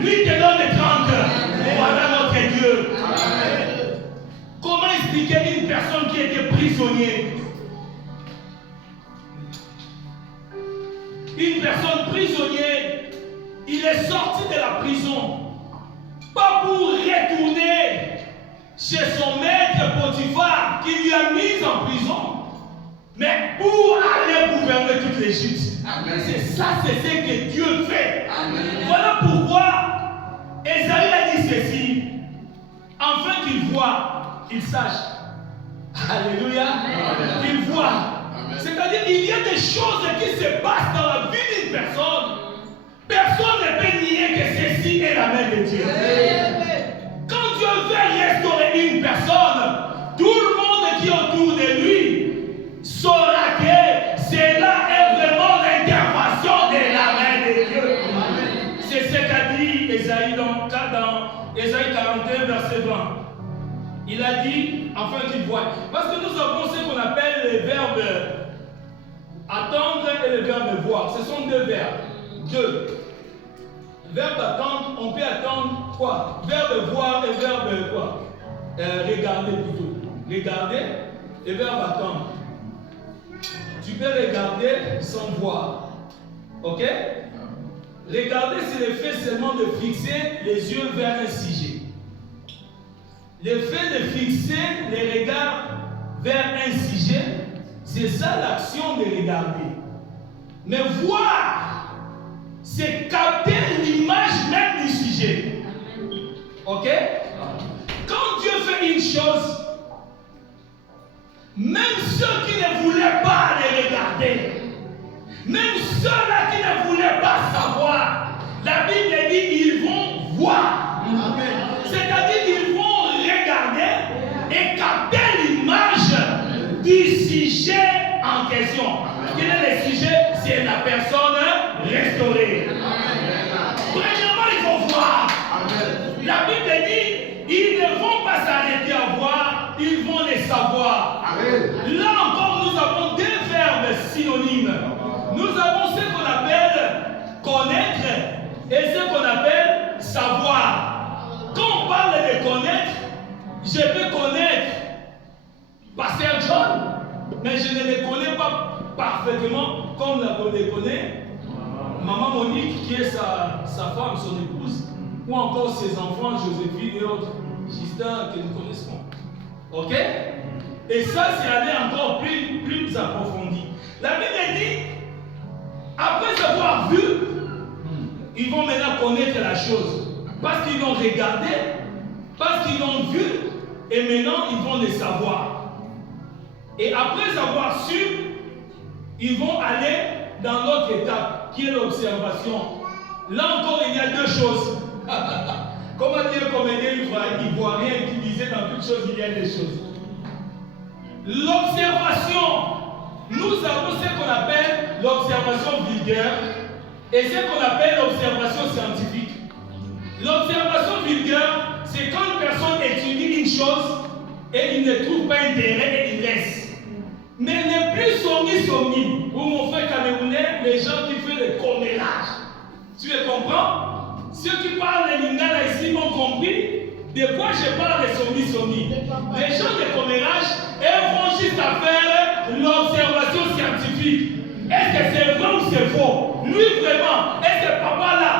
lui te donne 30. Voilà notre Dieu. Comment expliquer une personne qui était prisonnière? Une personne prisonnière, il est sorti de la prison, pas pour retourner chez son maître Potiphar qui lui a mis en prison, mais pour aller gouverner toute l'Égypte. C'est ça, c'est ce que Dieu fait. Amen. Voilà pourquoi Ésaïe a dit ceci, afin qu'il voit, qu'il sache. Alléluia. Qu'il voit. C'est-à-dire qu'il y a des choses qui se passent dans la vie d'une personne. Personne ne peut nier que ceci est la main de Dieu. Quand Dieu veut restaurer une personne, tout le monde qui est autour de lui saura que cela est vraiment l'intervention de la main de Dieu. C'est ce qu'a dit Ésaïe dans Ésaïe 41, verset 20. Il a dit, afin qu'il voie. Parce que nous avons ce qu'on appelle les verbes attendre et le verbe voir. Ce sont deux verbes. Deux. Verbe attendre, on peut attendre quoi? Verbe voir et verbe quoi? Regarder plutôt. Regarder et verbe attendre. Tu peux regarder sans voir. Ok? Regarder, c'est le fait seulement de fixer les yeux vers un sujet. Le fait de fixer les regards vers un sujet, c'est ça l'action de regarder. Mais voir, c'est capter l'image même du sujet. Ok? Quand Dieu fait une chose, même ceux qui ne voulaient pas les regarder, même ceux-là qui ne voulaient pas savoir, la Bible dit ils vont voir. C'est-à-dire qu'ils vont regarder et capter l'image du sujet en question. Quel est le sujet? C'est la personne restaurée. Premièrement, il faut voir. La Bible dit ils ne vont pas s'arrêter à voir, ils vont les savoir. Là encore, nous avons deux verbes synonymes. Nous avons ce qu'on appelle connaître et ce qu'on appelle savoir. Quand on parle de connaître, je peux connaître Pasteur John, mais je ne le connais pas parfaitement comme on le connaît Maman Monique, qui est sa femme, son épouse, ou encore ses enfants, Joséphine et autres, Justin, que nous connaissons. Ok? Et ça, c'est aller encore plus approfondi. La Bible dit, après avoir vu, ils vont maintenant connaître la chose. Parce qu'ils l'ont regardé, parce qu'ils l'ont vu, et maintenant ils vont le savoir. Et après avoir su, ils vont aller dans l'autre étape, qui est l'observation. Là encore, il y a deux choses. Comment dire un comédien ivoirien qui disait dans toutes choses, il y a des choses. L'observation. Nous avons ce qu'on appelle l'observation vulgaire et ce qu'on appelle l'observation scientifique. L'observation vulgaire, c'est quand une personne étudie une chose et il ne trouve pas intérêt et il laisse. Mais les plus somni, pour mon frère camerounais, les gens qui font le commérage. Tu les comprends? Ceux qui parlent de lingala ici m'ont compris de quoi je parle de somni. Les gens de commérage, elles vont juste à faire l'observation scientifique. Est-ce que c'est vrai ou c'est faux? Lui vraiment, est-ce que papa là,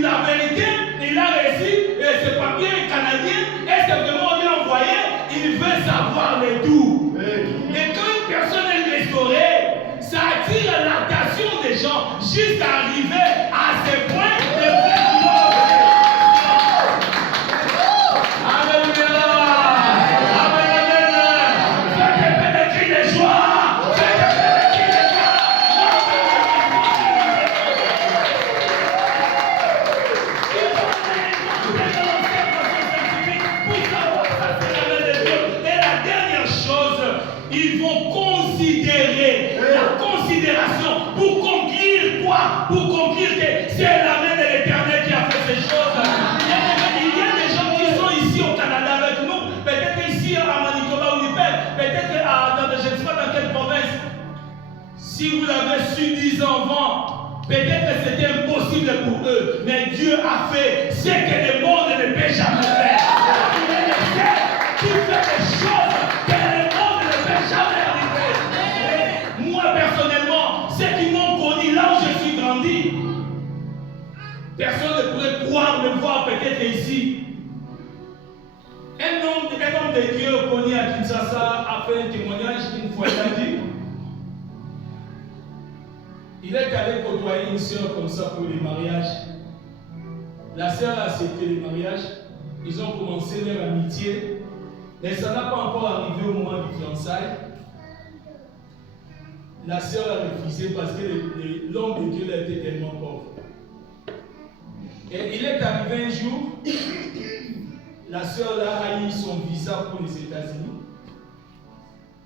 la vérité, il a réussi, et ce papier canadien, est-ce que vraiment on l'a envoyé? Il veut savoir le tout. Et quand une personne est restaurée, ça attire l'attention des gens jusqu'à arriver à ce point de faire pour conclure que c'est la main de l'Éternel qui a fait ces choses. Il y a des gens qui sont ici au Canada avec nous, peut-être ici à Manitoba ou Winnipeg, peut-être dans je ne sais pas dans quelle province. Si vous l'avez su 10 ans avant, peut-être que c'était impossible pour eux, mais Dieu a fait ce que le monde ne peut jamais faire. Il est le seul qui fait des choses que le monde ne peut jamais arriver. Moi, personnellement, ceux qui m'ont connu là où je suis grandi, personne ne pourrait croire me voir peut-être ici. Un homme de Dieu connu à Kinshasa a fait un témoignage une fois. Il a dit, il est allé côtoyer une soeur comme ça pour les mariages. La soeur a accepté les mariages. Ils ont commencé leur amitié. Mais ça n'a pas encore arrivé au moment du fiançailles. La soeur a refusé parce que l'homme de Dieu était tellement pauvre. Et il est arrivé un jour. La sœur là a eu son visa pour les États-Unis.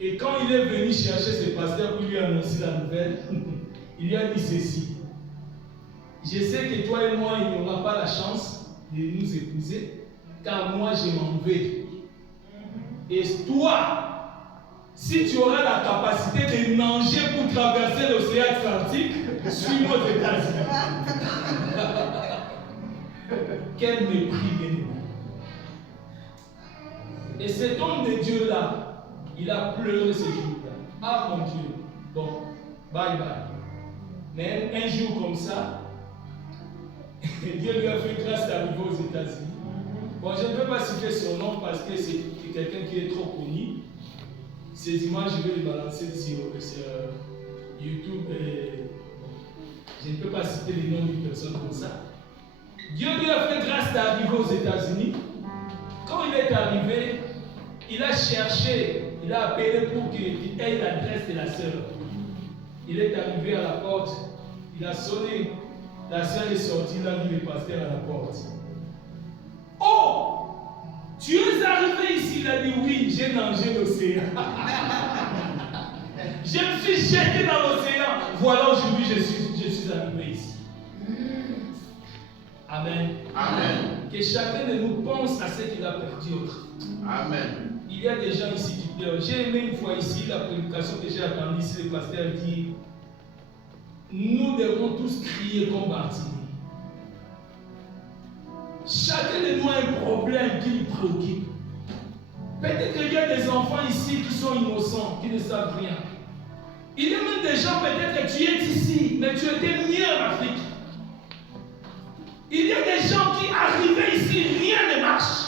Et quand il est venu chercher ce pasteur pour lui annoncer la nouvelle, il lui a dit ceci. Je sais que toi et moi, il n'y aura pas la chance de nous épouser, car moi, je m'en vais. Et toi, si tu auras la capacité de nager pour traverser l'océan Atlantique, suis-moi aux États-Unis. Quel mépris, bien. Et cet homme de Dieu-là, il a pleuré ce jour-là. Ah mon Dieu, bon, bye bye. Mais un jour comme ça, Dieu lui a fait grâce d'arriver aux États-Unis. Bon, je ne peux pas citer son nom parce que c'est quelqu'un qui est trop connu. Ces images, je vais les balancer sur YouTube. Je ne peux pas citer les noms d'une personne comme ça. Dieu lui a fait grâce d'arriver aux États-Unis. Quand il est arrivé, il a cherché, il a appelé pour qu'il ait l'adresse de la sœur. Il est arrivé à la porte, il a sonné, la sœur est sortie, il a vu le pasteur à la porte. Oh, tu es arrivé ici, il a dit oui, j'ai nagé l'océan. Je me suis jeté dans l'océan, voilà aujourd'hui je suis arrivé ici. Amen. Amen. Que chacun de nous pense à ce qu'il a perdu autrefois. Amen. Il y a des gens ici qui pleurent. J'ai aimé une fois ici la prédication que j'ai attendue ici, le pasteur dit, nous devons tous crier comme Bartimée. Chacun de nous a un problème qui nous préoccupe. Peut-être qu'il y a des enfants ici qui sont innocents, qui ne savent rien. Il y a même des gens, peut-être que tu es ici, mais tu étais mieux en Afrique. Il y a des gens qui arrivaient ici, rien ne marche.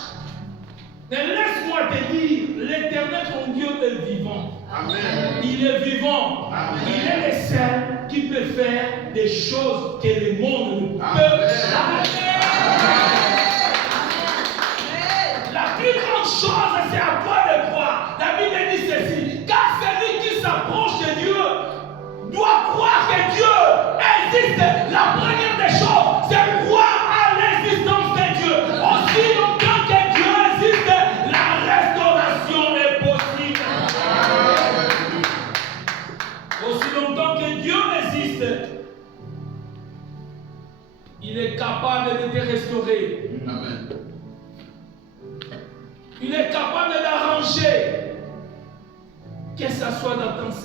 Mais laisse-moi te dire, l'Éternel, ton Dieu, est vivant. Amen. Il est vivant. Amen. Il est le seul qui peut faire des choses que le monde ne peut jamais faire. La plus grande chose, c'est à toi de croire. La Bible dit ceci, car celui qui s'approche de Dieu doit croire que Dieu existe. La première des choses, c'est croire à l'existence de Dieu. Aussi longtemps que Dieu existe, la restauration est possible. Aussi longtemps que Dieu existe, il est capable de te restaurer. Amen. Il est capable d'arranger. Que ce soit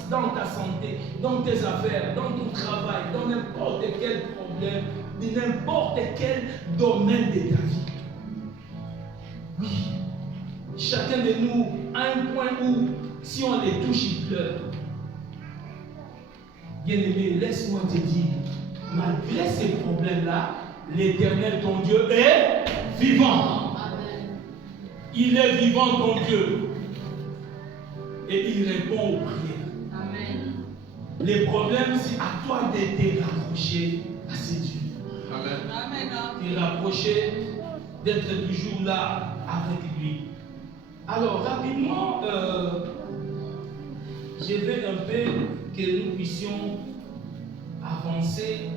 dans ta santé, dans tes affaires, dans ton travail, dans n'importe quel problème, de n'importe quel domaine de ta vie. Oui, chacun de nous a un point où, si on les touche, il pleure. Bien-aimé, laisse-moi te dire, malgré ces problèmes-là, l'Éternel, ton Dieu, est vivant. Il est vivant, ton Dieu. Et il répond aux prières. Amen. Les problèmes, c'est à toi de te rapprocher à ce Dieu. Amen. Te rapprocher, d'être toujours là avec lui. Alors, rapidement, je veux un peu que nous puissions avancer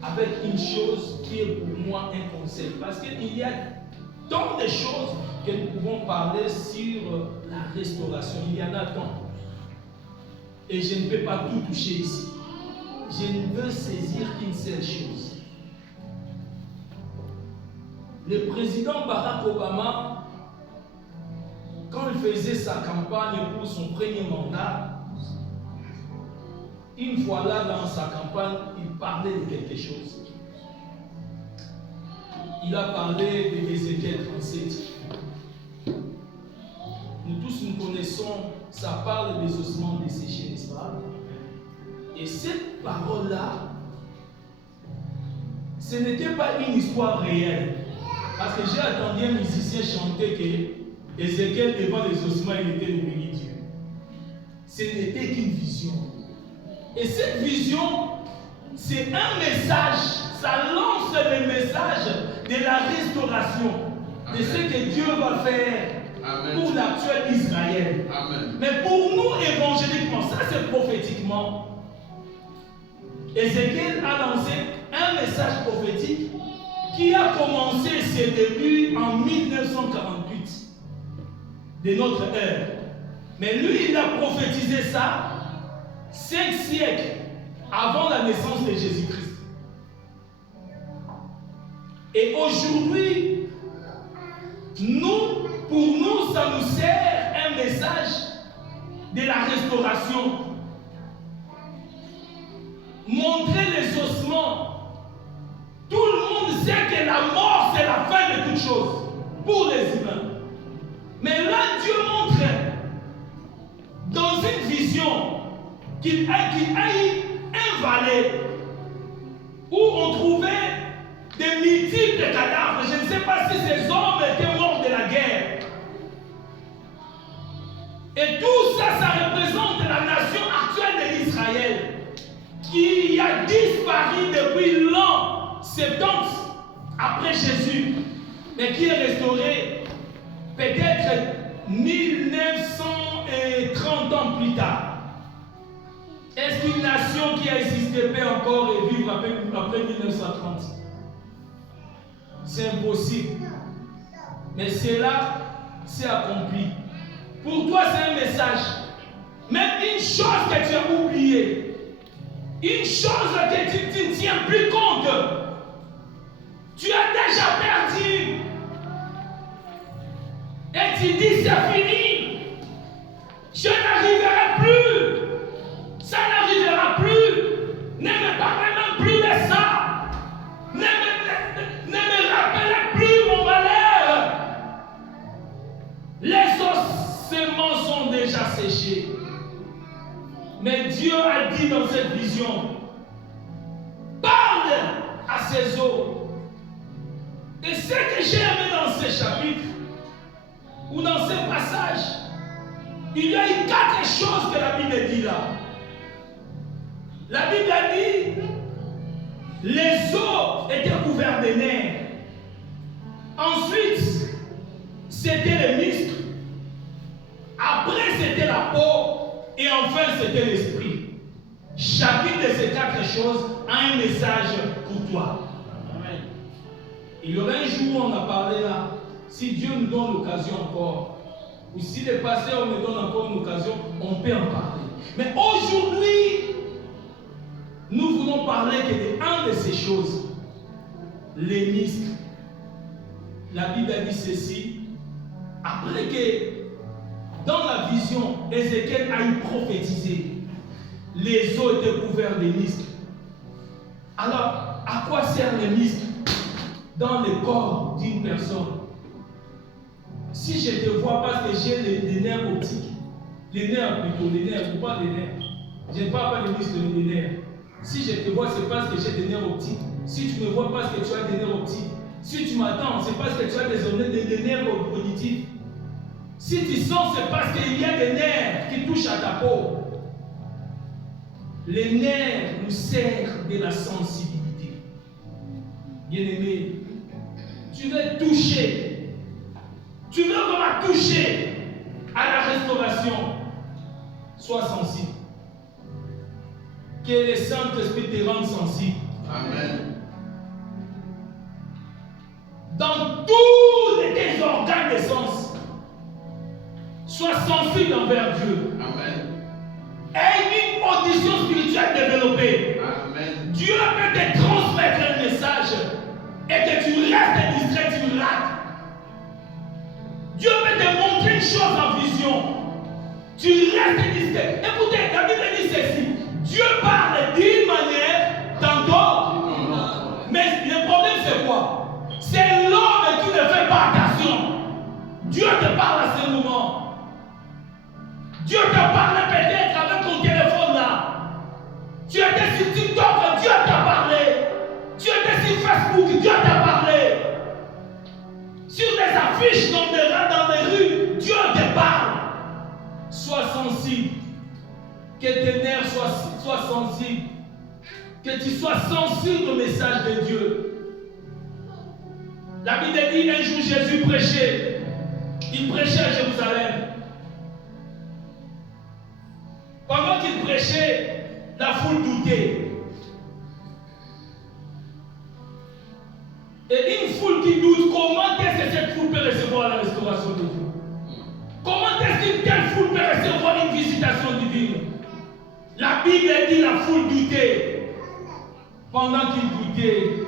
avec une chose qui est pour moi un conseil. Parce qu'il y a tant de choses que nous pouvons parler sur la restauration. Il y en a tant. Et je ne peux pas tout toucher ici. Je ne veux saisir qu'une seule chose. Le président Barack Obama, quand il faisait sa campagne pour son premier mandat, une fois là dans sa campagne, il parlait de quelque chose. il a parlé d'Ézéchiel 37. Nous tous nous connaissons, ça parle des ossements desséchés, n'est-ce pas? Et cette parole-là, ce n'était pas une histoire réelle. Parce que j'ai entendu un musicien chanter que Ézéchiel devant les ossements, il était devenu Dieu. Ce n'était qu'une vision. Et cette vision, c'est un message, ça lance le message de la restauration, de ce que Dieu va faire. Amen. Pour l'actuel Israël. Amen. Mais pour nous, évangéliquement, ça c'est prophétiquement. Ézéchiel a lancé un message prophétique qui a commencé ses débuts en 1948 de notre ère. Mais lui, il a prophétisé ça 5 siècles avant la naissance de Jésus-Christ. Et aujourd'hui, pour nous, ça nous sert un message de la restauration. Montrer les ossements. Tout le monde sait que la mort, c'est la fin de toute chose pour les humains. Mais là, Dieu montre dans une vision qu'il a eu un valet où on trouvait des multiples cadavres. Je ne sais pas si ces hommes étaient morts de la guerre. Et tout ça, ça représente la nation actuelle de l'Israël qui a disparu depuis l'an 70 après Jésus, mais qui est restaurée peut-être 1930 ans plus tard. Est-ce qu'une nation qui a existé peut encore et vivre après 1930? C'est impossible. Mais cela s'est accompli. Pour toi, c'est un message. Même une chose que tu as oubliée, une chose que tu ne tiens plus compte, tu as déjà perdu. Et tu dis, c'est fini. Je n'arriverai plus. Ça n'arrivera plus. Ne me parlez même plus de ça. Ne me rappelez plus mon malheur. Les ossements sont déjà séchés. Mais Dieu a dit dans cette vision, parle à ces eaux. Et ce que j'ai aimé dans ces chapitres, ou dans ces passages, il y a eu 4 choses que la Bible dit là. La Bible a dit, les eaux étaient couvertes de nerfs. Ensuite, c'était les muscles. Après, c'était la peau. Et enfin, c'était l'esprit. Chacune de ces 4 choses a un message pour toi. Amen. Il y aura un jour où on a parlé là. Si Dieu nous donne l'occasion encore, ou si les pasteurs nous donnent encore une occasion, on peut en parler. Mais aujourd'hui, nous voulons parler que de de ces choses, les muscles. La Bible a dit ceci, après que dans la vision, Ézéchiel a eu prophétisé, les os étaient couverts de muscles. Alors, à quoi servent les muscles dans le corps d'une personne? Si je te vois parce que j'ai les nerfs optiques, les nerfs plutôt, les nerfs, ou pas les nerfs. Je ne parle pas des muscles, mais des nerfs. Si je te vois, c'est parce que j'ai des nerfs optiques. Si tu me vois parce que tu as des nerfs optiques. Si tu m'attends, c'est parce que tu as des nerfs auditifs. Si tu sens, c'est parce qu'il y a des nerfs qui touchent à ta peau. Les nerfs nous servent de la sensibilité. Bien-aimé, tu veux toucher. Tu veux vraiment toucher à la restauration. Sois sensible. Que le Saint-Esprit te rende sensible. Amen. Dans tous tes organes de sens, sois sensible envers Dieu. Amen. Aie une audition spirituelle développée. Amen. Dieu peut te transmettre un message et que tu restes distrait, tu rates. Dieu peut te montrer une chose en vision. Tu restes distrait. Écoutez, la Bible dit ceci. Dieu parle d'une manière, tantôt. Mais le problème c'est quoi? C'est visitation. Dieu te parle à ce moment. Dieu te parle peut-être avec ton téléphone là. Tu étais sur TikTok, Dieu t'a parlé. Tu étais sur Facebook, Dieu t'a parlé. Sur des affiches dans des rues, Dieu te parle. Sois sensible. Que tes nerfs soient sensibles. Que tu sois sensible au message de Dieu. La Bible dit un jour Jésus prêchait. Il prêchait à Jérusalem. Pendant qu'il prêchait, la foule doutait. Et une foule qui doute, comment est-ce que cette foule peut recevoir la restauration de Dieu? Comment est-ce qu'une telle foule peut recevoir une visitation divine? La Bible dit la foule doutait. Pendant qu'il doutait,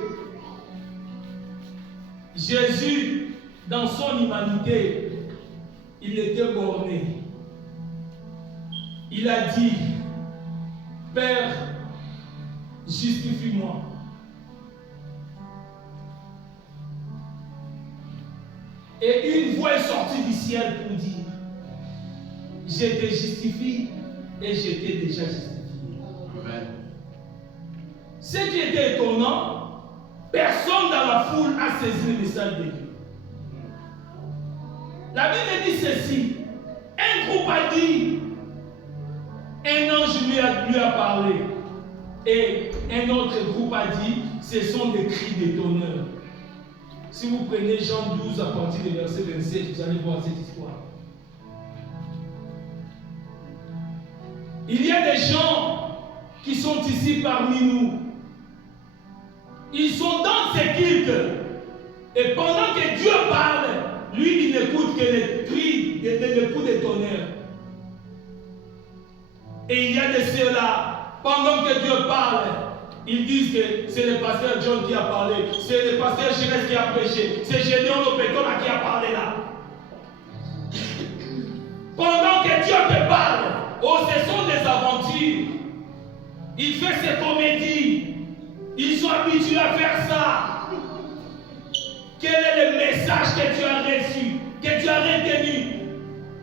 Jésus, dans son humanité, il était borné. Il a dit, Père, justifie-moi. Et une voix est sortie du ciel pour dire, je te justifie et je t'ai déjà justifié. Amen. Ce qui était étonnant, personne dans la foule a saisi le message de Dieu. La Bible dit ceci, un groupe a dit, un ange lui a parlé, et un autre groupe a dit, ce sont des cris d'étonneur. Si vous prenez Jean 12 à partir du verset 27, vous allez voir cette histoire. Il y a des gens qui sont ici parmi nous. Ils sont dans ces cultes. Et pendant que Dieu parle, lui, il n'écoute que les cris, les coups de tonnerre. Et il y a de ceux-là, pendant que Dieu parle, ils disent que c'est le pasteur John qui a parlé, c'est le pasteur Gérès qui a prêché, c'est Gédéon Lopetola qui a parlé là. Pendant que Dieu te parle, oh, ce sont des aventures. Il fait ses comédies. Ils sont habitués à faire ça. Quel est le message que tu as reçu, que tu as retenu?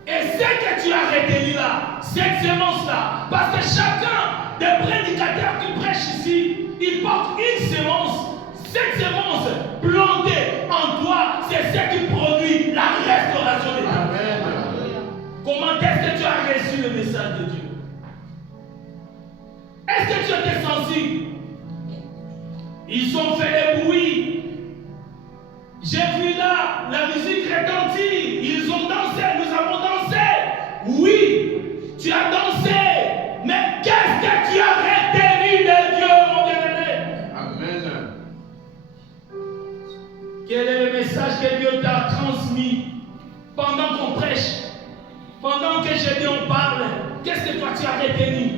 Et ce que tu as retenu là, cette semence-là, parce que chacun des prédicateurs qui prêchent ici, il porte une semence. Cette semence plantée en toi, c'est ce qui produit la restauration de ta vie. Comment est-ce que tu as reçu le message de Dieu? Est-ce que tu étais sensible? Ils ont fait des bruits. J'ai vu là la musique retentir. Ils ont dansé, nous avons dansé. Oui, tu as dansé. Mais qu'est-ce que tu as retenu de Dieu, mon bien-aimé? Amen. Quel est le message que Dieu t'a transmis pendant qu'on prêche? Pendant que Gédéon parle, qu'est-ce que toi tu as retenu?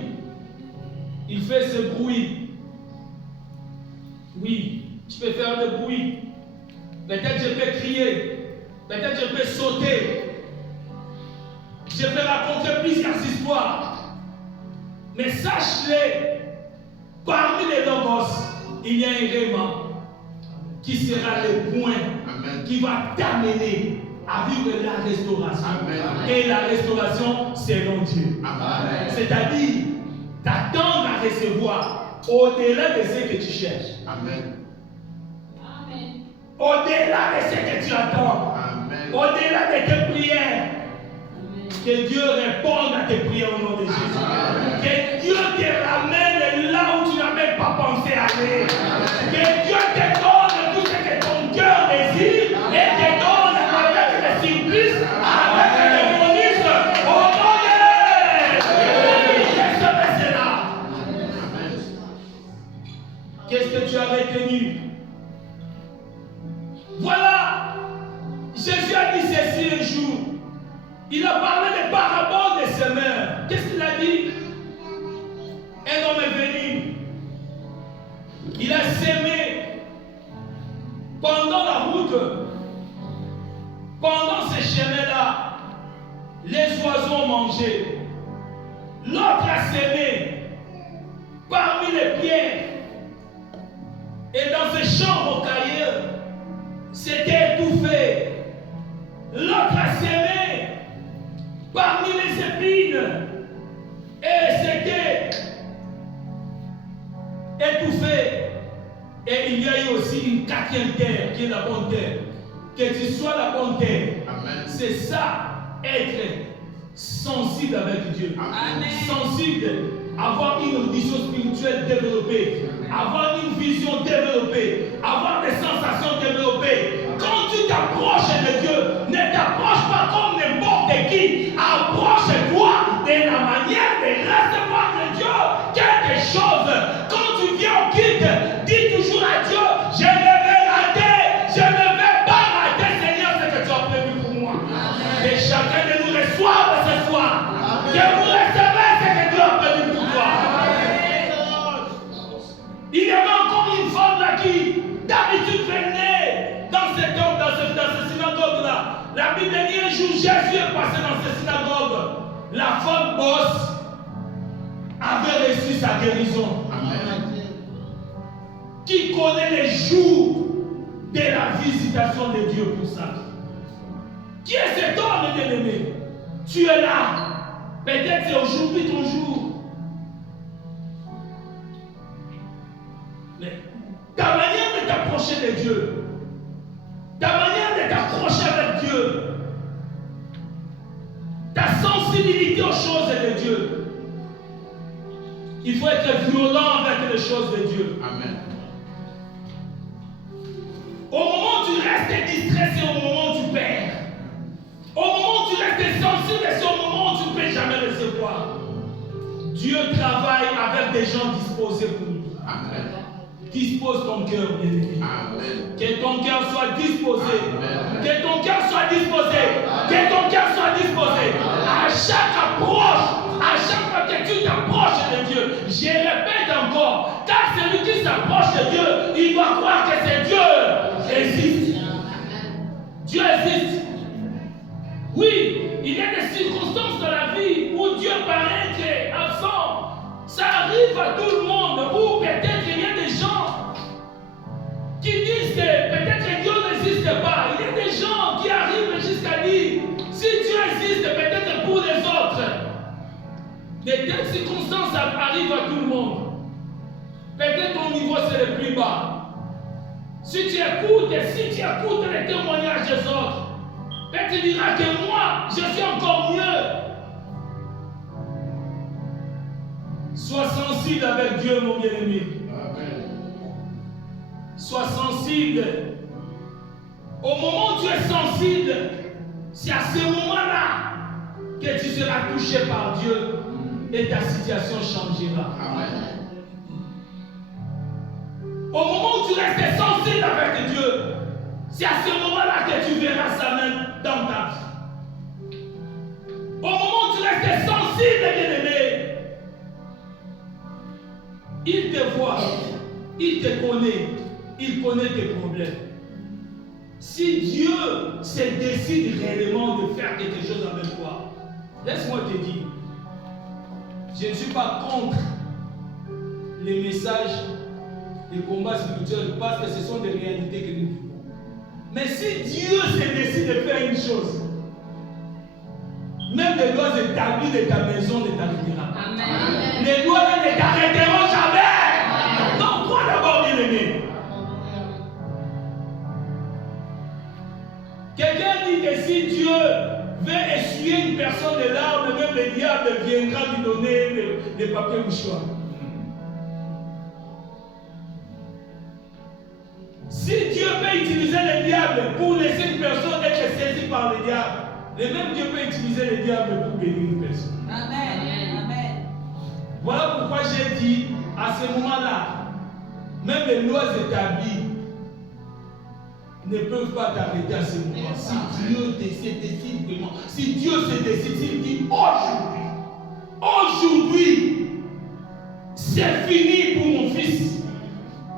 Il fait ce bruit. Oui, je peux faire le bruit. Peut-être je peux crier. Peut-être je peux sauter. Je peux raconter plusieurs histoires. Mais sache-le, parmi les logos, il y a un réma qui sera le point qui va t'amener à vivre la restauration. Amen. Et la restauration, c'est dans Dieu. C'est-à-dire, t'attendre à recevoir au-delà de ce que tu cherches. Amen. Au-delà de ce que tu attends. Amen. Au-delà de tes prières. Amen. Que Dieu réponde à tes prières au nom de Jésus. Amen. Que Dieu te ramène là où tu n'as même pas pensé aller. Amen. Que Dieu te donne tout ce que ton cœur désire. Amen. Et te donne avec le surplus, avec le bonus. Au nom de Jésus. Qu'est-ce que tu as retenu? Voilà, Jésus a dit ceci un jour. Il a parlé des paraboles des semeurs. Qu'est-ce qu'il a dit? Un homme est venu. Il a sémé pendant la route. Pendant ce chemin-là, les oiseaux ont mangé. L'autre a sémé parmi les pierres. Et dans ce champ rocailleux, c'était étouffé. certaine terre qui est la bonne terre. Que tu sois la bonne terre. C'est ça, être sensible avec Dieu. Amen. Sensible, avoir une audition spirituelle développée, avoir une vision développée, avoir des sensations développées. Quand tu t'approches de Dieu, ne t'approche pas comme n'importe qui. Approche-toi de la manière de recevoir de Dieu quelque chose. Quand tu viens au culte, dis toujours à Dieu, je ne vais rater, je ne vais pas rater, Seigneur, ce que tu as prévu pour moi. Et chacun de nous reçoive ce soir. Que vous recevez ce que Dieu a prévu pour toi. Il y avait encore une femme là qui d'habitude venait dans ce synagogue-là. La Bible dit un jour Jésus est passé dans cette synagogue. La femme bosse avait reçu sa guérison. Amen. Qui connaît les jours de la visitation de Dieu pour sa vie? Qui est cet homme bien-aimé? Tu es là. Peut-être c'est aujourd'hui ton jour. Mais ta manière de t'approcher de Dieu, ta manière de t'accrocher avec Dieu, ta sensibilité aux choses de Dieu, il faut être violent avec les choses de Dieu. Amen. Au moment où tu restes distrait, c'est au moment où tu perds. Au moment où tu restes sensible, c'est au moment où tu ne peux jamais recevoir. Dieu travaille avec des gens disposés pour nous. Amen. Dispose ton cœur, bien-aimé. Que ton cœur soit disposé. Amen. Que ton cœur soit disposé. Amen. Que ton cœur soit disposé. Amen. À chaque approche, à chaque fois que tu t'approches de Dieu, je répète encore, car celui qui s'approche de Dieu, il doit croire que c'est Dieu existe. Dieu existe. Oui, il y a des circonstances dans la vie où Dieu paraît être absent. Ça arrive à tout le monde. Ou peut-être il y a des gens qui disent que peut-être Dieu n'existe pas. Il y a des gens qui arrivent jusqu'à dire, si Dieu existe, peut-être pour les autres. De telles circonstances arrivent à tout le monde. Peut-être ton niveau c'est le plus bas. Si tu écoutes les témoignages des autres, peut-être tu diras que moi, je suis encore mieux. Sois sensible avec Dieu, mon bien-aimé. Sois sensible. Au moment où tu es sensible, c'est à ce moment-là que tu seras touché par Dieu et ta situation changera. Amen. Au moment où tu restes sensible avec Dieu, c'est à ce moment-là que tu verras sa main dans ta vie. Au moment où tu restes sensible, bien-aimé, il te voit, il te connaît, il connaît tes problèmes. Si Dieu se décide réellement de faire quelque chose avec toi, laisse-moi te dire, je ne suis pas contre les messages, les combats spirituels, parce que ce sont des réalités que nous vivons. Mais si Dieu se décide de faire une chose, même les lois établies de ta maison ne t'arrêteront pas. Amen. Les lois ne t'arrêteront jamais. Donc, toi d'abord, bien-aimé. Quelqu'un dit que si Dieu veut essuyer une personne de larmes, même le diable viendra lui donner les papiers mouchoirs. Si Dieu peut utiliser le diable pour laisser une personne être saisie par le diable, le même Dieu peut utiliser le diable pour bénir une personne. Amen. Amen. Voilà pourquoi j'ai dit, à ce moment-là, même les lois établies ne peuvent pas t'arrêter à ce moment. Si Dieu décide vraiment, si Dieu se décide, s'il dit aujourd'hui, c'est fini pour mon fils,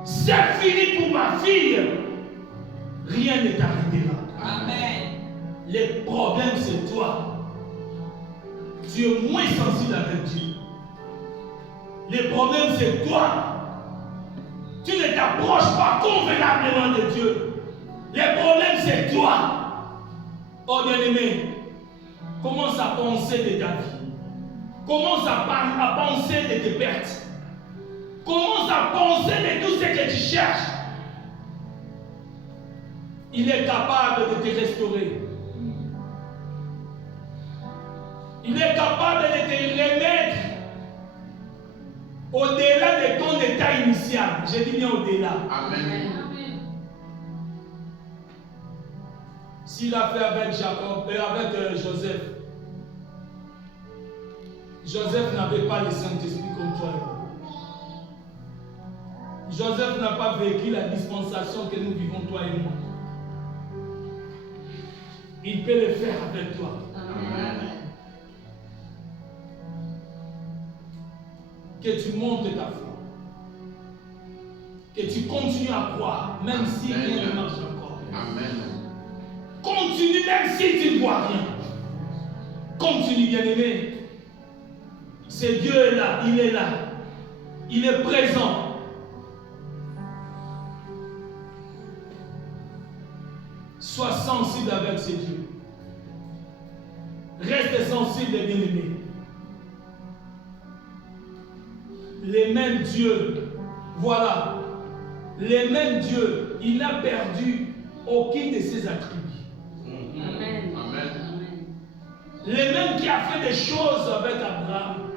c'est fini pour ma fille, rien ne t'arrêtera. Amen. Le problème c'est toi. Tu es moins sensible avec Dieu. Le problème c'est toi. Tu ne t'approches pas convenablement de Dieu. Le problème c'est toi. Oh bien-aimé, commence à penser de ta vie. Commence à penser de tes pertes. Commence à penser de tout ce que tu cherches. il est capable de te restaurer. Il est capable de te remettre au-delà de ton état initial. Je dis bien au-delà. Amen. S'il a fait avec Jacob et avec Joseph, Joseph n'avait pas le Saint-Esprit comme toi. Joseph n'a pas vécu la dispensation que nous vivons, toi et moi. Il peut le faire avec toi. Amen. Que tu montes ta foi. Que tu continues à croire, même si rien ne marche encore. Amen. Continue même si tu ne vois rien. Continue, bien-aimé. Ce Dieu est là, il est là. Il est présent. Sois sensible avec ce Dieu. Reste sensible, bien-aimé. Les mêmes dieux, voilà, les mêmes dieux, il n'a perdu aucun de ses attributs. Amen. Amen. Les mêmes qui a fait des choses avec Abraham.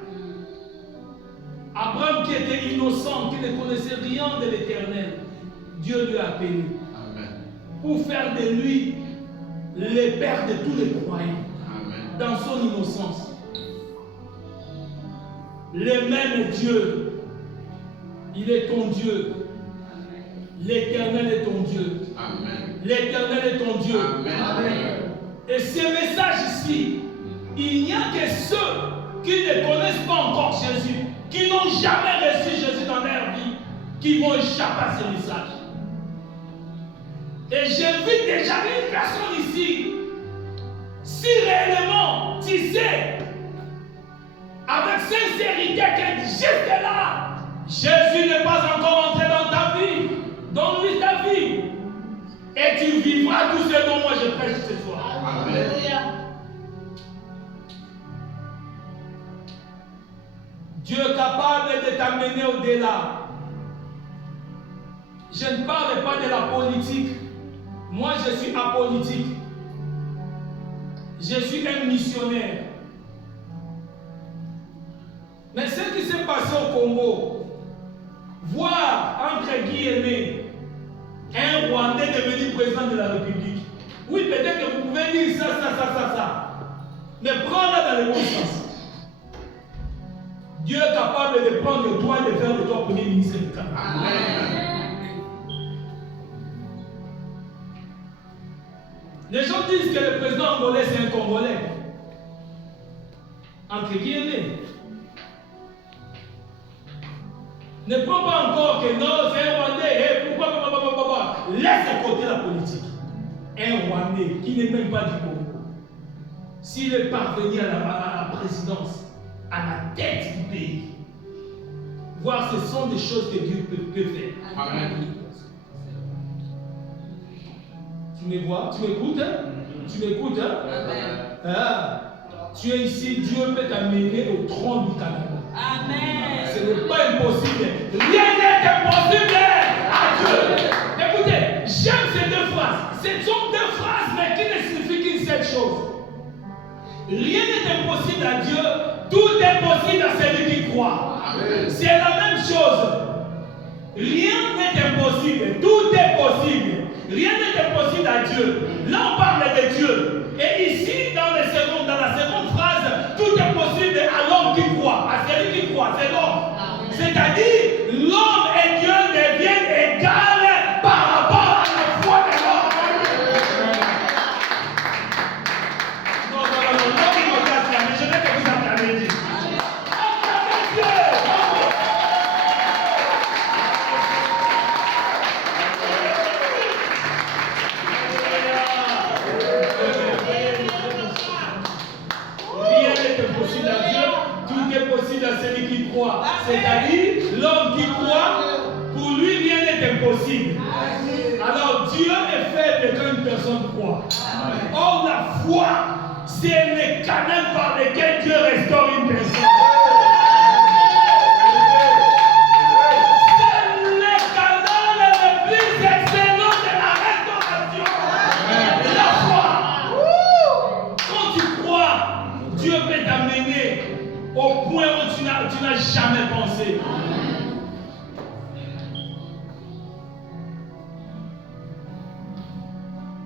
Abraham qui était innocent, qui ne connaissait rien de l'Éternel, Dieu lui a appelé. Amen. Pour faire de lui le père de tous les croyants. Amen. Dans son innocence. Le même Dieu, il est ton Dieu. L'Éternel est ton Dieu. Amen. L'Éternel est ton Dieu. Amen. Et ce message ici, il n'y a que ceux qui ne connaissent pas encore Jésus, qui n'ont jamais reçu Jésus dans leur vie, qui vont échapper à ce message. Et j'invite déjà une personne ici, si réellement tu sais, avec sincérité, que juste là, Jésus n'est pas encore entré dans ta vie, donne-lui ta vie, et tu vivras tout ce dont moi je prêche ce soir. Amen. Dieu est capable de t'amener au-delà. Je ne parle pas de la politique. Moi, je suis apolitique. Je suis un missionnaire. Mais ce qui s'est passé au Congo, voir, entre guillemets, un Rwandais devenir président de la République. Oui, peut-être que vous pouvez dire ça. Mais prends-le dans le bon sens. Dieu est capable de prendre toi et de faire de toi premier ministre du Canada. Amen. Les gens disent que le président angolais c'est un Congolais. Entre guillemets. Ne prends pas encore que non, c'est un Rwandais. Pourquoi? Laisse de côté la politique. Un Rwandais qui n'est même pas du Congo. S'il est parvenu à la présidence, à la tête du pays, voir ce sont des choses que Dieu peut faire. Amen. Tu me vois? Tu m'écoutes? Tu m'écoutes? Ah, tu es ici, Dieu peut t'amener au trône du Canada. Amen. Ce n'est pas impossible. Rien n'est impossible à Dieu. Écoutez, j'aime ces deux phrases. Ce sont deux phrases, mais qui ne signifient qu'une seule chose. Rien n'est impossible à Dieu. Tout est possible à celui qui croit. C'est la même chose. Rien n'est impossible. Tout est possible. Rien n'est impossible à Dieu. Là, on parle de Dieu. Et ici, dans la seconde phrase, tout est possible à l'homme qui croit. À celui qui croit, c'est l'homme. C'est-à-dire, l'homme et Dieu deviennent égales par rapport à la foi de l'homme. Non, il me casse là, mais je veux que vous acclamez Dieu. Acclamez Dieu. Rien n'est impossible à Dieu, tout est possible à celui qui croit. C'est-à-dire, l'homme qui croit, pour lui rien n'est impossible. Alors Dieu est faible quand une personne croit. Or la foi, c'est le canal par lequel Dieu restaure une personne. C'est le canal le plus excellent de la restauration. commencer.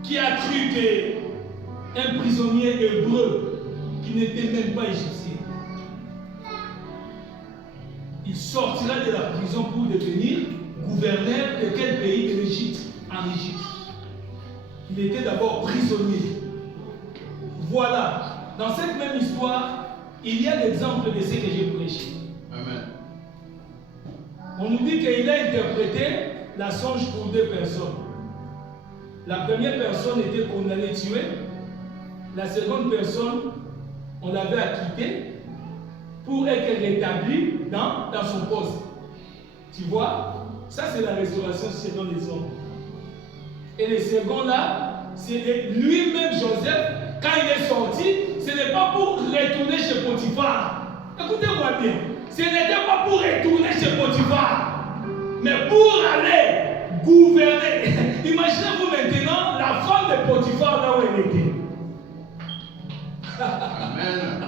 Qui a cru qu'un prisonnier hébreu qui n'était même pas égyptien, il sortira de la prison pour devenir gouverneur de quel pays? De l'Égypte, en Égypte. Il était d'abord prisonnier. Voilà, dans cette même histoire, il y a l'exemple de ce que j'ai prêché. Amen. On nous dit qu'il a interprété la songe pour deux personnes. La première personne était condamnée à tuer. La seconde personne, on l'avait acquittée pour être rétablie dans son poste. Tu vois, ça c'est la restauration selon les hommes. Et le second là, c'est lui-même Joseph, quand il est sorti, ce n'est pas pour retourner chez Potiphar. Écoutez-moi bien, ce n'était pas pour retourner chez Potiphar, mais pour aller gouverner. Imaginez-vous maintenant la femme de Potiphar là où elle était. Amen.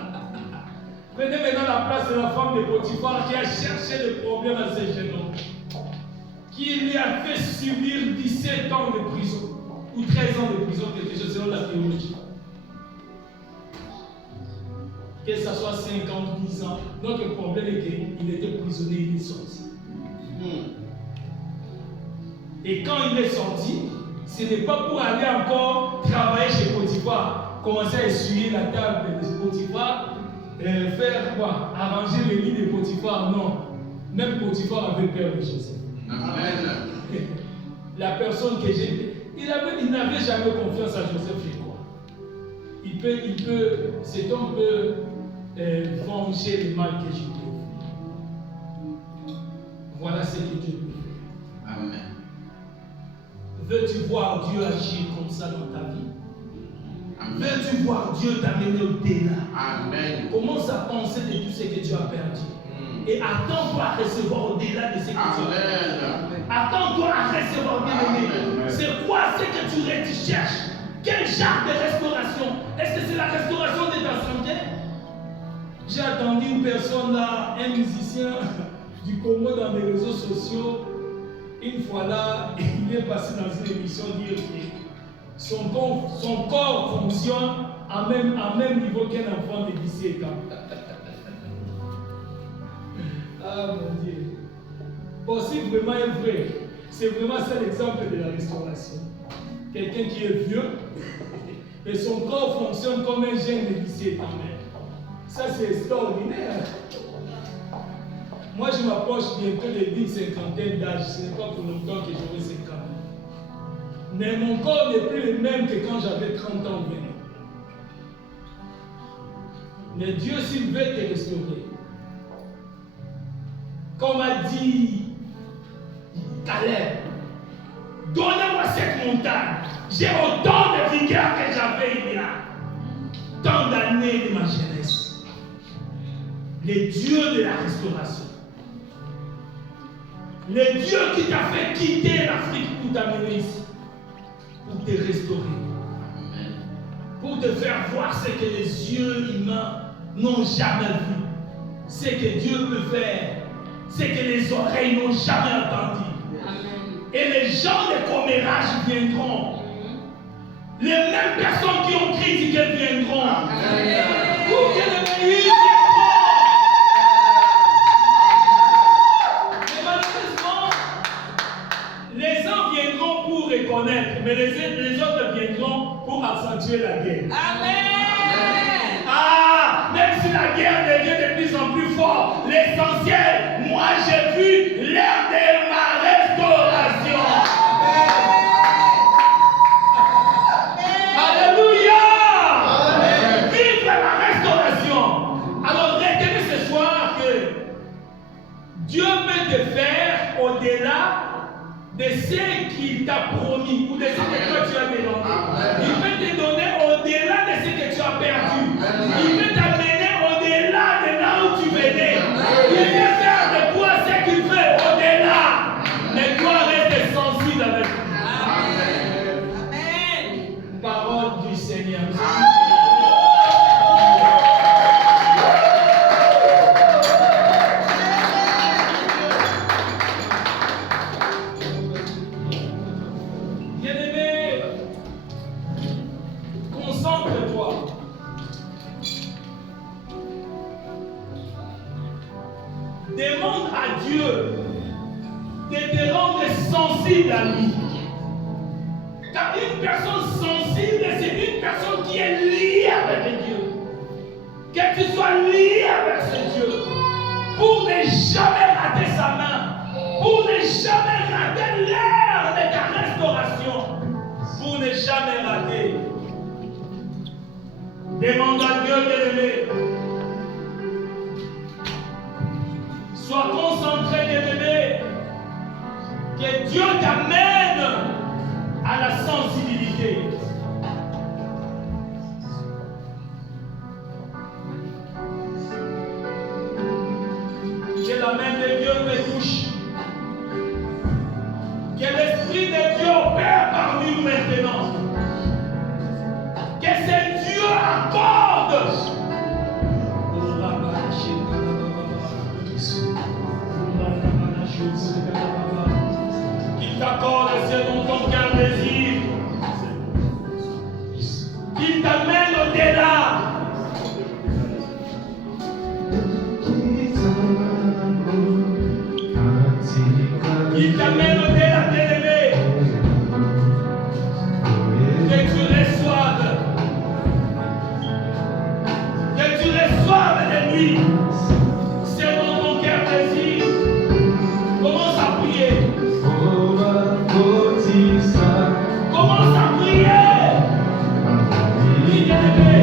Prenez maintenant la place de la femme de Potiphar qui a cherché le problème à ce jeune homme, qui lui a fait subir 17 ans de prison, ou 13 ans de prison, quelque chose selon la théologie. Que ce soit 5 ans, 10 ans, notre problème est qu'il était prisonnier, il est sorti. Et quand il est sorti, ce n'est pas pour aller encore travailler chez Potiphar, commencer à essuyer la table de Potiphar, faire quoi? Arranger le lit de Potiphar. Non. Même Potiphar avait peur de Joseph. Amen. La personne que j'ai, il n'avait jamais confiance à Joseph, je crois. Cet homme peut venger le mal que je lui ai fait. Voilà ce que Dieu peut faire. Amen. Veux-tu voir Dieu agir comme ça dans ta vie? Amen. Veux-tu voir Dieu t'amener au-delà? Amen. Commence à penser de tout ce que tu as perdu. Et attends-toi à recevoir au-delà de ce que tu as perdu. Attends-toi à recevoir, bien-aimé. C'est quoi ce que tu cherches? Quel genre de restauration? Est-ce que c'est la restauration de ta santé? J'ai attendu une personne là, un musicien du Congo dans les réseaux sociaux. Une fois là, il est passé dans une émission dire que son corps fonctionne à même niveau qu'un enfant de 17 ans. Ah mon Dieu. Bon, si vraiment est vrai, c'est vraiment ça l'exemple de la restauration. Quelqu'un qui est vieux, et son corps fonctionne comme un jeune de 17 ans. Ça, c'est extraordinaire. Moi, je m'approche bientôt d'une cinquantaine d'âge. Ce n'est pas pour longtemps que j'aurai 50 ans. Mais mon corps n'est plus le même que quand j'avais 30 ans. Mais Dieu, s'il veut te restaurer, comme a dit Caleb, donnez-moi cette montagne. J'ai autant de vigueur que j'avais il y a tant d'années de ma jeunesse. Le Dieu de la restauration. Le Dieu qui t'a fait quitter l'Afrique pour t'amener ici. Pour te restaurer. Amen. Pour te faire voir ce que les yeux humains n'ont jamais vu. Ce que Dieu peut faire. Ce que les oreilles n'ont jamais entendu. Amen. Et les gens de commérage viendront. Les mêmes personnes qui ont critiqué viendront. Amen. Pour que les pays viendront. Mais malheureusement, les uns viendront pour reconnaître, mais les autres viendront pour accentuer la guerre. Amen. Ah, même si la guerre devient de plus en plus forte, l'essentiel, moi j'ai vu l'ère de ma restauration. Alléluia. Vive la restauration. Alors retenez ce soir que Dieu peut te faire au-delà de ce qu'il t'a promis ou de ce que toi tu as demandé. Il peut te donner au-delà de ce que tu as perdu. Il peut t'amener au-delà de là où tu venais. Il peut faire de toi ce qu'il fait au-delà. Mais toi reste sensible avec lui. Amen. Parole du Seigneur. à Dieu, de te rendre sensible à lui. Car une personne sensible, c'est une personne qui est liée avec Dieu. Que tu sois lié avec ce Dieu pour ne jamais rater sa main, pour ne jamais rater l'heure de ta restauration, pour ne jamais rater. Demande à Dieu de l'aimer. Sois concentré de l'aimer. Que Dieu t'amène à la sensibilité. Que la main de Dieu me touche. Que l'Esprit de Dieu opère parmi nous maintenant. Que ce Dieu accorde. Qu'il t'accorde ce dont ton cœur désire. Qu'il t'amène au-delà. Qu'il t'amène au-delà de l'aimer. Que tu reçoives. Que tu reçoives de lui. Ce dont ton cœur désire. Commence à prier. Commence à prier. Il est aimé.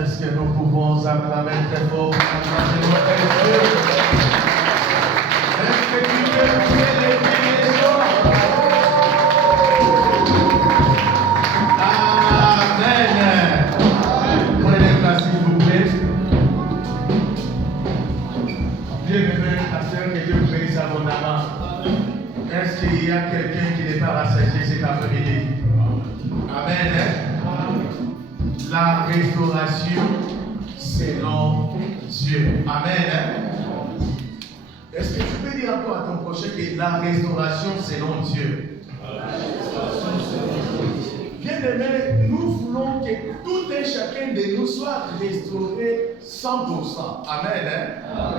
Est-ce que nous pouvons acclamer très fort? Acclamer notre Dieu. Est-ce que tu peux lever les gens? Amen. Prenez place s'il vous plaît. Bien-aimé pasteur, que Dieu bénisse abondamment. Est-ce qu'il y a quelqu'un qui n'est pas rassasié cet après-midi? Amen. La restauration selon Dieu. Amen. Est-ce que tu peux dire encore à ton prochain que la restauration selon Dieu? Bien-aimés, nous voulons que tout et chacun de nous soit restauré 100%. Amen. Hein?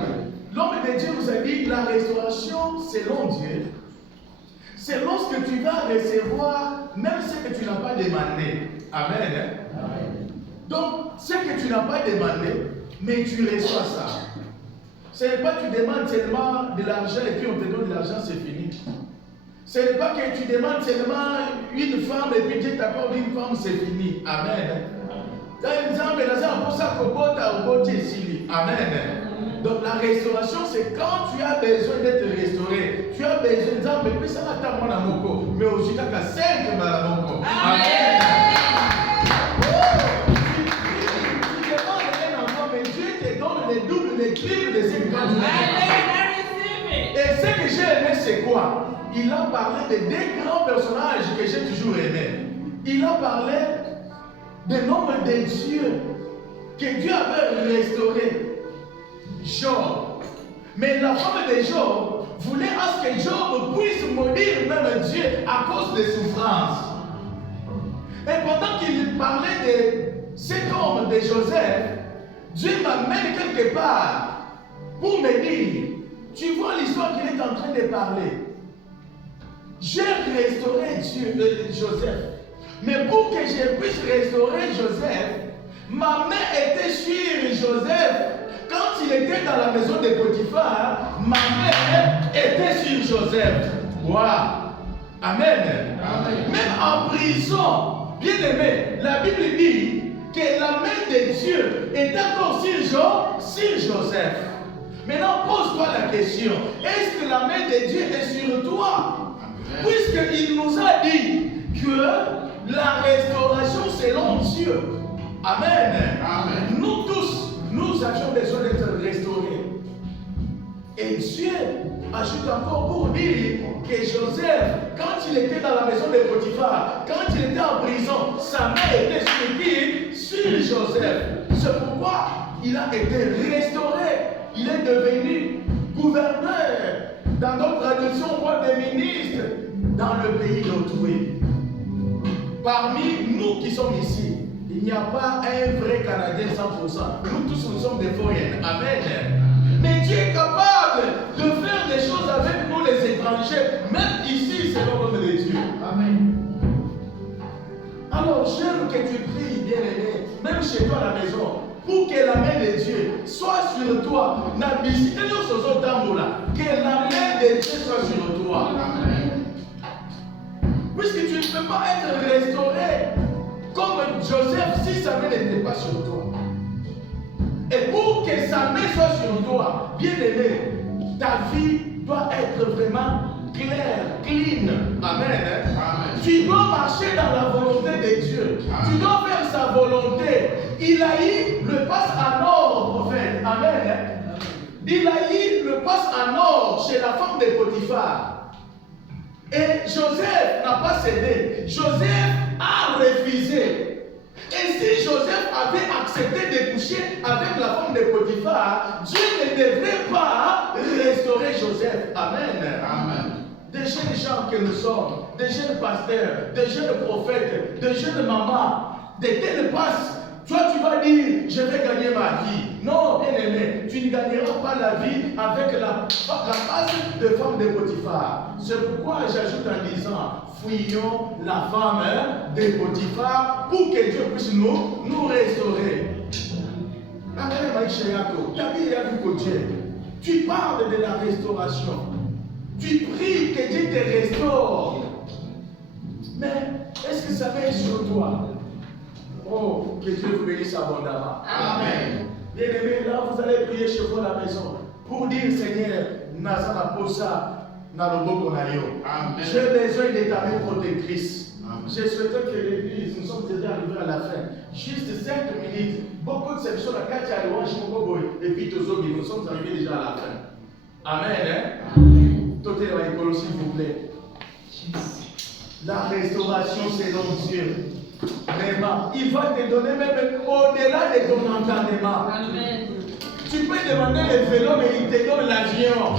L'homme de Dieu nous a dit la restauration selon Dieu, c'est lorsque tu vas recevoir même ce que tu n'as pas demandé. Amen. Hein? Donc, ce que tu n'as pas demandé, mais tu reçois ça. Ce n'est pas que tu demandes seulement de l'argent et puis on te donne de l'argent, c'est fini. Ce n'est pas que tu demandes seulement une femme et puis Dieu t'accorde une femme, c'est fini. Amen. Amen. Donc la restauration, c'est quand tu as besoin d'être restauré. Tu as besoin de dire, mais ça va t'amener mon amour. Mais aussi, tu as 5 Amen. Tu demandes un enfant, mais Dieu te donne les doubles, les triples de ce que tu as besoin. Et ce que j'ai aimé, c'est quoi? Il a parlé de 2 grands personnages que j'ai toujours aimés. Il a parlé des noms de Dieu que Dieu avait restauré. Job. Mais la femme de Job voulait à ce que Job puisse maudire même Dieu à cause des souffrances. Et pendant qu'il parlait de cet homme de Joseph, Dieu m'amène quelque part pour me dire, tu vois l'histoire qu'il est en train de parler. J'ai restauré Joseph. Mais pour que je puisse restaurer Joseph, ma main était sur Joseph. Quand il était dans la maison de Potiphar, ma main était sur Joseph. Wow. Amen. Amen. Même en prison, bien aimé, la Bible dit que la main de Dieu est encore sur Joseph. Maintenant, pose-toi la question, est-ce que la main de Dieu est sur toi? Puisqu'il nous a dit que la restauration selon Dieu. Amen. Amen. Nous tous, nous avions besoin d'être restaurés. Et Dieu ajoute encore pour dire que Joseph, quand il était dans la maison de Potiphar, quand il était en prison, sa main était sur qui? Sur Joseph. C'est pourquoi il a été restauré. Il est devenu gouverneur. Dans d'autres traductions, on voit des ministres dans le pays d'autrui. Parmi nous qui sommes ici, il n'y a pas un vrai Canadien 100%. Nous tous, nous sommes des foyens. Amen. Mais Dieu est capable de faire des choses avec nous les étrangers, même ici, c'est le nom de Dieu. Amen. Alors, j'aime que tu pries, bien-aimé, même chez toi à la maison, pour que la main de Dieu soit sur toi. Que la main de Dieu soit sur toi. Amen. Puisque tu ne peux pas être restauré comme Joseph si sa main n'était pas sur toi. Et pour que sa main soit sur toi, bien aimé, ta vie doit être vraiment claire, clean. Amen. Amen. Tu dois marcher dans la volonté de Dieu. Amen. Tu dois faire sa volonté. Ilaï le passe en or, prophète. Amen. Ilaï le passe en or chez la femme de Potiphar. Et Joseph n'a pas cédé. Joseph a refusé. Et si Joseph avait accepté de coucher avec la femme de Potiphar, Dieu ne devrait pas restaurer Joseph. Amen. Amen. Des jeunes gens que nous sommes, des jeunes pasteurs, des jeunes prophètes, des jeunes mamans, des telles passes. Toi, tu vas dire, je vais gagner ma vie. Non, bien aimé, tu ne gagneras pas la vie avec la passe de femme de Potiphar. C'est pourquoi j'ajoute en disant, fouillons la femme de Potiphar pour que Dieu puisse nous restaurer. Tu parles de la restauration. Tu pries que Dieu te restaure. Mais est-ce que ça va être sur toi? Oh, que Dieu vous bénisse abondamment. Amen. Bien-aimés, là, vous allez prier chez vous à la maison pour dire, Seigneur, Nazana Posa, Naloboko Nayo. J'ai besoin de ta main protectrice. Je souhaitais que l'église, nous sommes déjà arrivés à la fin. Juste 5 minutes. Beaucoup de sections, la 4 à l'ouange, et puis Tozogi, nous sommes arrivés déjà à la fin. Amen. Hein? Amen. Totez la école, s'il vous plaît. La restauration, c'est selon Dieu. Vraiment, il va te donner même au-delà de ton entendement. Amen. Tu peux demander le vélo, mais il te donne l'avion.